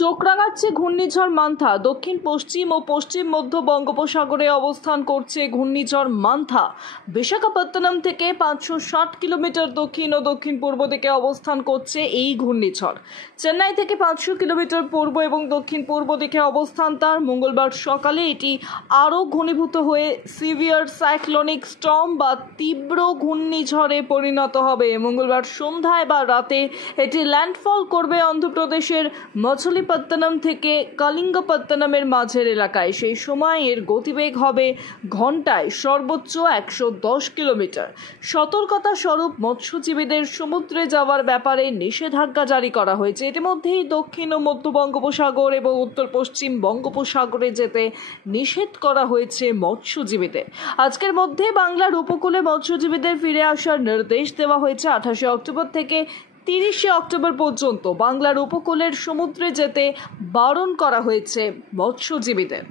চোখ রাঙাচ্ছে ঘূর্ণিঝড় মান্থা। দক্ষিণ পশ্চিম ও পশ্চিম মধ্য বঙ্গোপসাগরে অবস্থান করছে ঘূর্ণিঝড় মান্থা। বিশাখাপত্তনম থেকে 560 কিলোমিটার দক্ষিণ ও দক্ষিণ পূর্ব দিকে অবস্থান করছে এই ঘূর্ণিঝড়। চেন্নাই থেকে 500 কিলোমিটার পূর্ব এবং দক্ষিণ পূর্ব দিকে অবস্থান তার। মঙ্গলবার সকালে এটি আরও ঘনীভূত হয়ে সিভিয়ার সাইক্লোনিক স্টর্ম বা তীব্র ঘূর্ণিঝড়ে পরিণত হবে। মঙ্গলবার সন্ধ্যায় বা রাতে এটি ল্যান্ডফল করবে অন্ধ্রপ্রদেশের মছলিপত্তনম থেকে কলিঙ্গপত্তনমের মাঝের এলাকায়। সেই সময় এর গতিবেগ হবে ঘন্টায় সর্বোচ্চ 110 কিলোমিটার। সতর্কতা স্বরূপ মৎস্যজীবীদের সমুদ্রে যাওয়ার ব্যাপারে নিষেধাজ্ঞা জারি করা হয়েছে। ইতিমধ্যেই দক্ষিণ ও মধ্য বঙ্গোপসাগর এবং উত্তর পশ্চিম বঙ্গোপসাগরে যেতে নিষেধ করা হয়েছে মৎস্যজীবীদের। আজকের মধ্যে বাংলার উপকূলে মৎস্যজীবীদের ফিরে আসার নির্দেশ দেওয়া হয়েছে। 28 অক্টোবর থেকে 30 অক্টোবর পর্যন্ত বাংলার উপকূলের সমুদ্রে যেতে বারণ করা হয়েছে মৎস্যজীবীদের।